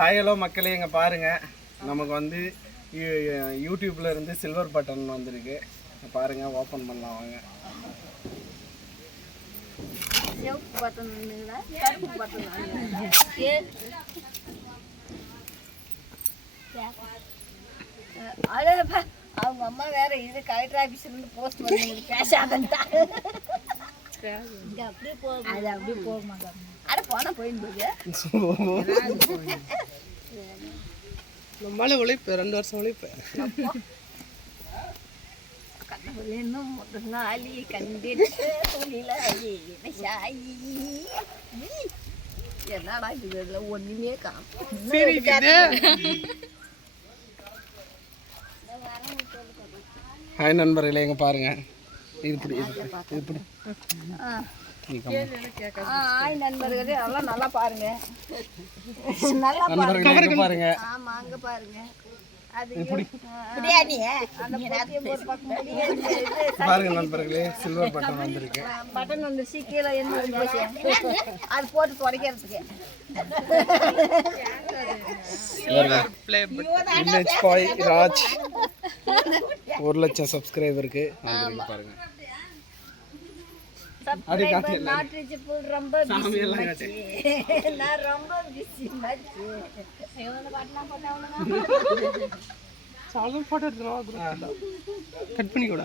Hi hello மக்களே இங்கே பாருங்கள் நமக்கு வந்து யூடியூப்பில் இருந்து சில்வர் பட்டன் வந்திருக்கு பாருங்கள் ஓப்பன் பண்ணலாம் வாங்க சிவப்பு பட்டன் கருப்பு பட்டன் அவங்க அம்மா வேற இது கலெக்டர் ஆபீஸ்ல இருந்து போஸ்ட் வந்து பேசாதன்ட்டா அப்படியே போகும் அது அப்படியே போக மாட்டாங்க அட போனா போயிருந்தது நம்மளால உழைப்பு ரெண்டு வருஷம் உழைப்பு. கடவுள் என்னும் முதலாளி கண்டிட்டு தொழிலாளி விவசாயி என்னடா இதுல ஒண்ணுமே காணும் ஹாய் நண்பர்களே இங்கே பாருங்கள் இப்படி இது இப்படி. ஆய் நண்பர்களே அதெல்லாம் நல்லா பாருங்க. நல்லா நண்பர்களே இங்கே பாருங்கள் ஆமா அங்க பாருங்க. பாருங்க நண்பர்களே சில்வர் பட்டன் வந்திருக்கு. பட்டன் வந்துருச்சு கீழே என்ன அது போட்டு துடைக்கிறதுக்கு. ராஜ் ஒரு லட்சம் சப்ஸ்கிரைபருக்கு பாருங்க. கட் பண்ணி கூட